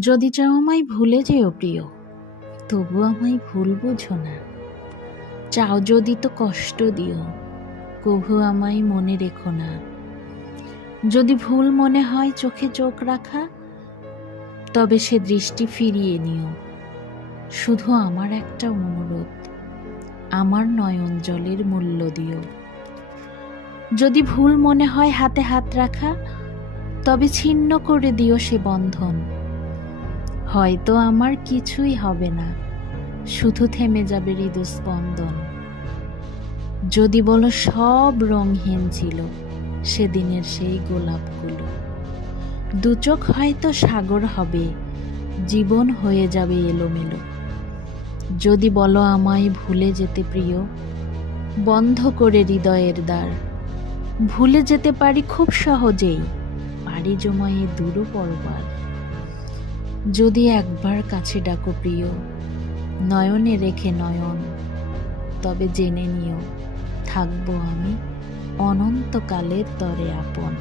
যদি চাও আমায় ভুলে যেও প্রিয়, তবু আমায় ভুল বুঝো না। চাও যদি তো কষ্ট দিও, কভু আমায় মনে রেখো না। যদি ভুল মনে হয় চোখে চোখ রাখা, তবে সে দৃষ্টি ফিরিয়ে নিও। শুধু আমার একটা অনুরোধ, আমার নয়ন জলের মূল্য দিও। যদি ভুল মনে হয় হাতে হাত রাখা, তবে ছিন্ন করে দিও সে বন্ধন। হয়তো আমার কিছুই হবে না, শুধু থেমে যাবে হৃদস্পন্দন। যদি বলো সব রঙহীন ছিল সেদিনের সেই গোলাপগুলো, দু চোখ হয়তো সাগর হবে, জীবন হয়ে যাবে এলোমেলো। যদি বলো আমায় ভুলে যেতে প্রিয়, বন্ধ করে হৃদয়ের দ্বার। ভুলে যেতে পারি খুব সহজেই, পাড়ি জমায়ে দূর পরবার। যদি একবার কাছে ডাকো প্রিয়, নয়নে রেখে নয়ন, তবে জেনে নিও থাকবো আমি অনন্তকালের তরে আপন।